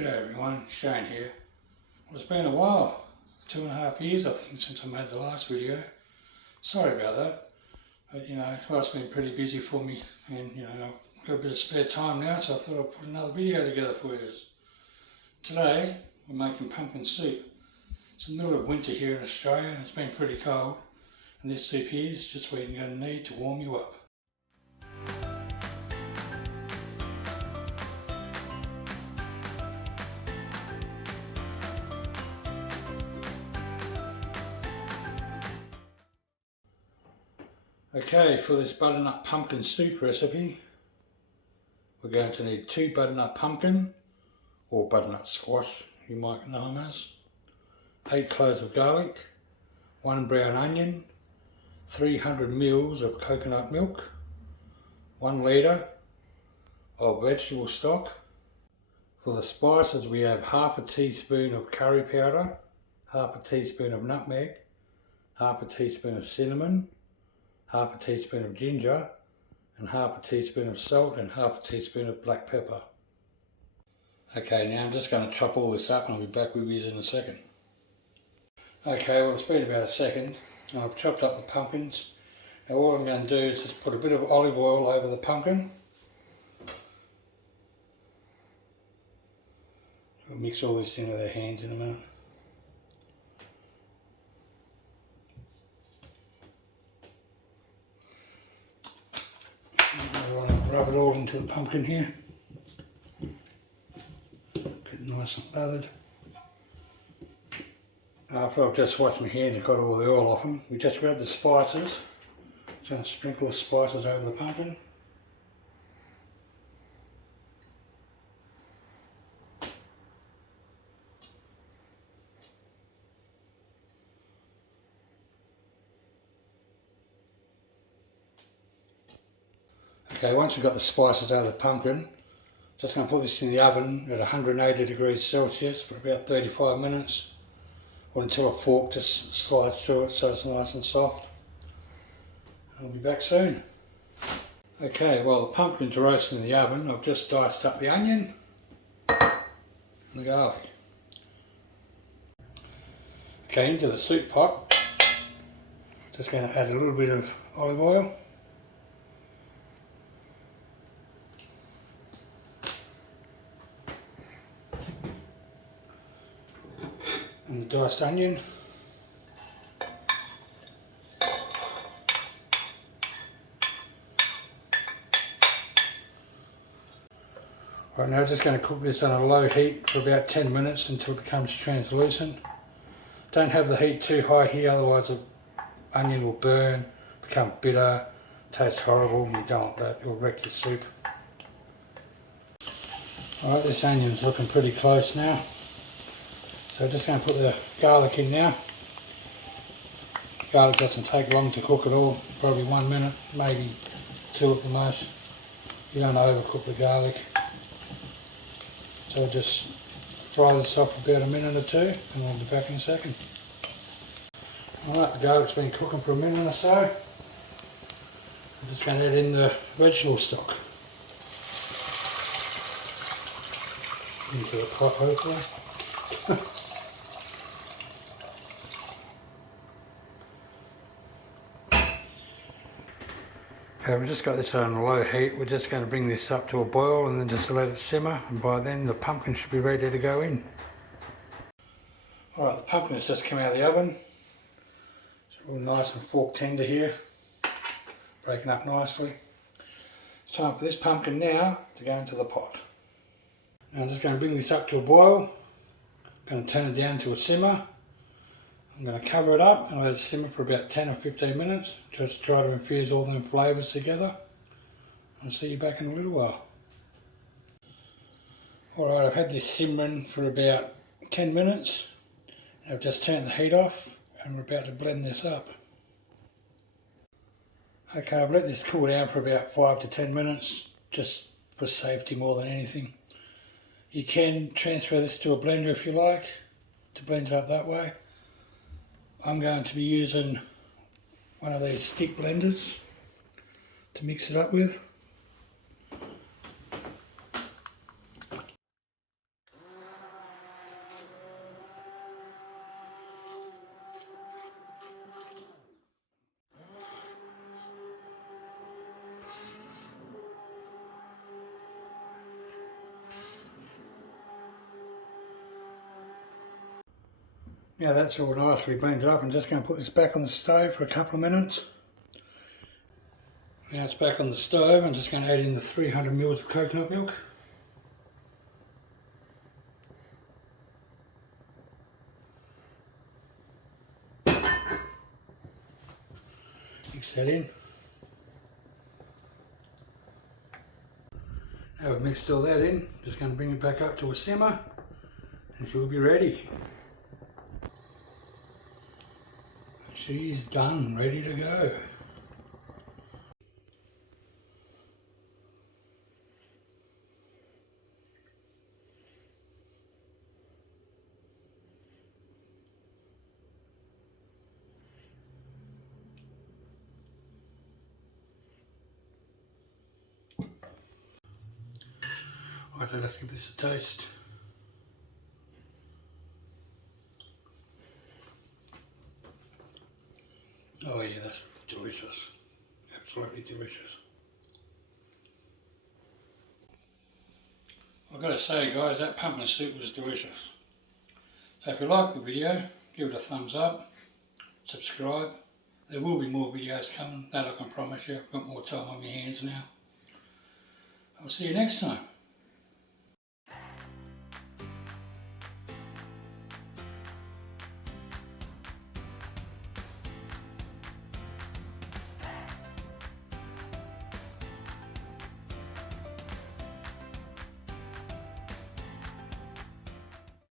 G'day everyone, Shane here. Well, it's been a while, 2.5 years I think since I made the last video. Sorry about that, but life's been pretty busy for me and I've got a bit of spare time now, so I thought I'd put another video together for you. Today we're making pumpkin soup. It's the middle of winter here in Australia, it's been pretty cold, and this soup here is just what you're going to need to warm you up. Okay, for this butternut pumpkin soup recipe, we're going to need 2 butternut pumpkin, or butternut squash you might know them as, 8 cloves of garlic, 1 brown onion, 300 ml of coconut milk, 1 litre of vegetable stock. For the spices we have half a teaspoon of curry powder, half a teaspoon of nutmeg, half a teaspoon of cinnamon, half a teaspoon of ginger, and half a teaspoon of salt and half a teaspoon of black pepper. Okay, now I'm just going to chop all this up and I'll be back with you in a second. Okay, well it's been about a second and I've chopped up the pumpkins. Now all I'm going to do is just put a bit of olive oil over the pumpkin. We'll mix all this in with our hands in a minute. I want to rub it all into the pumpkin here. Get it nice and lathered. After I've just washed my hands and got all the oil off them, we just grab the spices. So I'm going to sprinkle the spices over the pumpkin. Okay, once we've got the spices out of the pumpkin, just going to put this in the oven at 180 degrees Celsius for about 35 minutes, or until a fork just slides through it so it's nice and soft. I'll be back soon. Okay, while the pumpkin's roasting in the oven, I've just diced up the onion and the garlic. Okay, into the soup pot, just going to add a little bit of olive oil. And the diced onion. Right, now just going to cook this on a low heat for about 10 minutes until it becomes translucent. Don't have the heat too high here, otherwise the onion will burn, become bitter, taste horrible, and you don't want that, it'll wreck your soup. Alright, this onion's looking pretty close now. So I'm just going to put the garlic in now. Garlic doesn't take long to cook at all, probably 1 minute, maybe 2 at the most. You don't overcook the garlic. So just fry this off for about a minute or 2 and I'll be back in a second. Alright, the garlic's been cooking for a minute or so. I'm just going to add in the vegetable stock into the pot hopefully. Okay, we've just got this on a low heat. We're just going to bring this up to a boil and then just let it simmer, and by then the pumpkin should be ready to go in. Alright, the pumpkin has just come out of the oven. It's all nice and fork tender here, breaking up nicely. It's time for this pumpkin now to go into the pot. Now I'm just going to bring this up to a boil. I'm going to turn it down to a simmer. I'm going to cover it up and let it simmer for about 10 or 15 minutes, just to try to infuse all them flavours together. I'll see you back in a little while. Alright, I've had this simmering for about 10 minutes. I've just turned the heat off and we're about to blend this up. Okay, I've let this cool down for about 5 to 10 minutes, just for safety more than anything. You can transfer this to a blender if you like, to blend it up that way. I'm going to be using one of these stick blenders to mix it up with. Now that's all nicely blended up. I'm just going to put this back on the stove for a couple of minutes. Now it's back on the stove. I'm just going to add in the 300 ml of coconut milk. Mix that in. Now we've mixed all that in, just going to bring it back up to a simmer and she'll be ready. She's done, ready to go. Right, so let's give this a taste. Oh yeah, that's delicious. Absolutely delicious. I've got to say guys, that pumpkin soup was delicious. So if you like the video, give it a thumbs up, subscribe. There will be more videos coming, that I can promise you. I've got more time on my hands now. I'll see you next time.